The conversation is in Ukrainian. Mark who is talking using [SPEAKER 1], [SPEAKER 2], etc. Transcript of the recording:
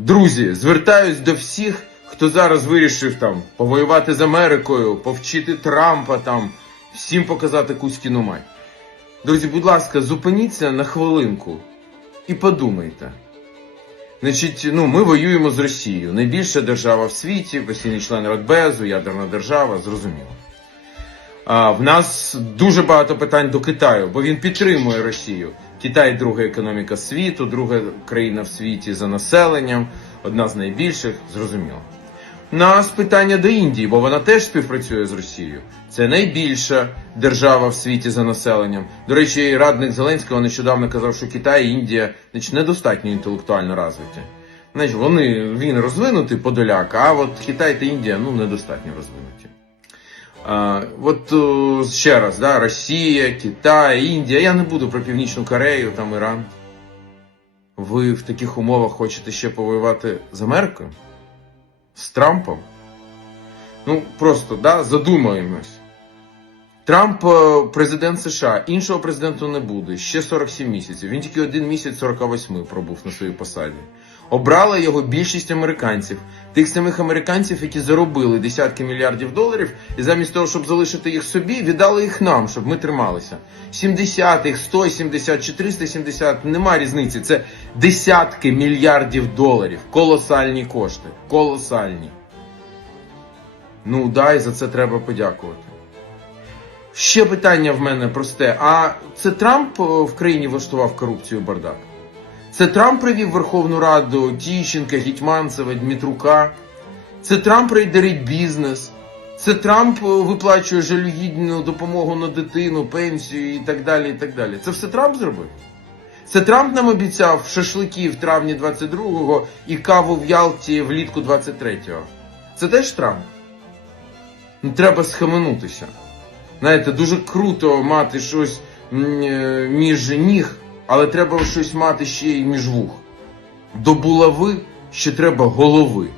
[SPEAKER 1] Друзі, звертаюсь до всіх, хто зараз вирішив там повоювати з Америкою, повчити Трампа там, всім показати Кузькіну мать. Друзі, будь ласка, зупиніться на хвилинку і подумайте. Значить, ну, ми воюємо з Росією. Найбільша держава в світі, постійний член Радбезу, ядерна держава, зрозуміло. А, в нас дуже багато питань до Китаю, бо він підтримує Росію. Китай друга економіка світу, друга країна в світі за населенням, одна з найбільших, зрозуміло. У нас питання до Індії, бо вона теж співпрацює з Росією. Це найбільша держава в світі за населенням. До речі, радник Зеленського нещодавно казав, що Китай і Індія значить, недостатньо інтелектуально розвиті. Значить, вони він розвинутий подоляк, а от Китай та Індія ну недостатньо розвинуті. От ще раз, да, Росія, Китай, Індія. Я не буду про Північну Корею, там Іран. Ви в таких умовах хочете ще повоювати з Америкою? З Трампом? Ну, просто да, задумаємось. Трамп е, президент США, іншого президенту не буде. Ще 47 місяців. Він тільки один місяць 48 пробув на своїй посаді. Обрала його більшість американців, тих самих американців, які заробили десятки мільярдів доларів, і замість того, щоб залишити їх собі, віддали їх нам, щоб ми трималися. 70, їх 170 чи 370, нема різниці. Це десятки мільярдів доларів. Колосальні кошти. Колосальні. Ну, да, і за це треба подякувати. Ще питання в мене просте: а це Трамп е, в країні влаштував корупцію бардак? Це Трамп привів Верховну Раду Тіщенка, Гетьманцева, Дмитрука. Це Трамп рейдерить бізнес. Це Трамп е, виплачує жалюгідну допомогу на дитину, пенсію і так далі. і так далі. Це все Трамп зробив? Це Трамп нам обіцяв шашлики в травні 22-го і каву в Ялті влітку 23-го. Це теж Трамп? Ну, треба схаменутися. Знаєте, дуже круто мати щось е, між ніг, але треба щось мати ще й між вух. До булави ще треба голови.